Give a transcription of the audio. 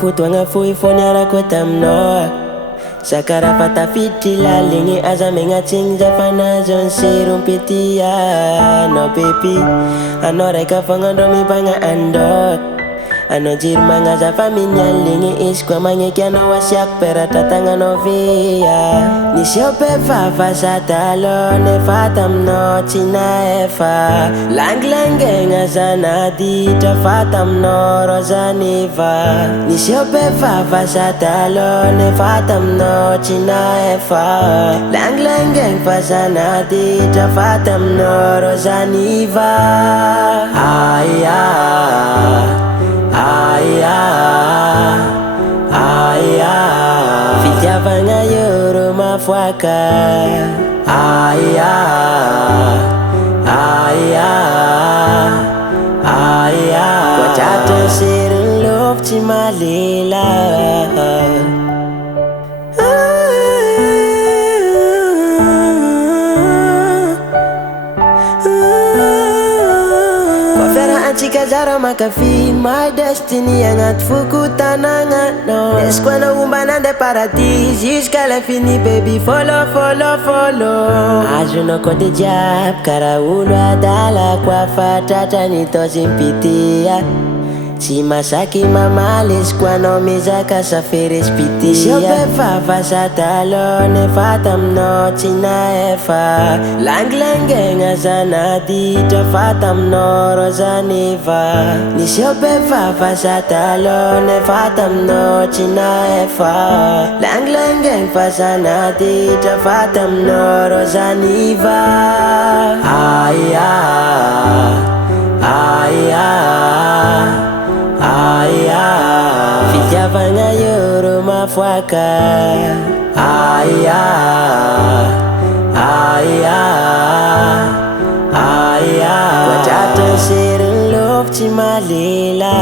fotoagna fohy fony arako taminao. Sakara fatafiditry laligny aza megnatsiny zafanazy serompetia. Anao baby, anao raika fognandro mibagna andao. Anao jiro magnaza fa mignaligny izy koa magneky anao asiako peratra tagnanao vea. Nisy eo mpifafa satalo nefa taminao tsy nahefa. Langilaingegna zanaditra fa taminao rozaneva. Nisy eo mpifafa satalo nefa taminao tsy nahefa. Langilaingegna fa zanaditra fa taminao rozaneva. Aya, aya, aya, fitiavagna euro mafoaka. Aya, aya, aya, koa tratra seriny lofo tsy malela. Antsika zara makafy my destiny agnaty foko tanagnanao. Lesiko anao omba nande paradis jusqu'à l'infini baby, follow, follow, follow. Azonao koa de jiaby karaha olo adalako afa tratrany taozy mpitia. Tsy masaky mamaly izy koa anao mizaka saferespity. Nisy eo mpifafa satalo nefa taminao tsy nahefa. Langilaingegna zanaditra fa taminao rozaneva. Nisy eo mpifafa satalo nefa taminao tsy nahefa. Langilaingegna fa zanaditra fa taminao rozaneva. Aya, aya, aya, fitiavagna euro mafoaka. Aya, aya, aya, koa tratra seriny lofo tsy malela.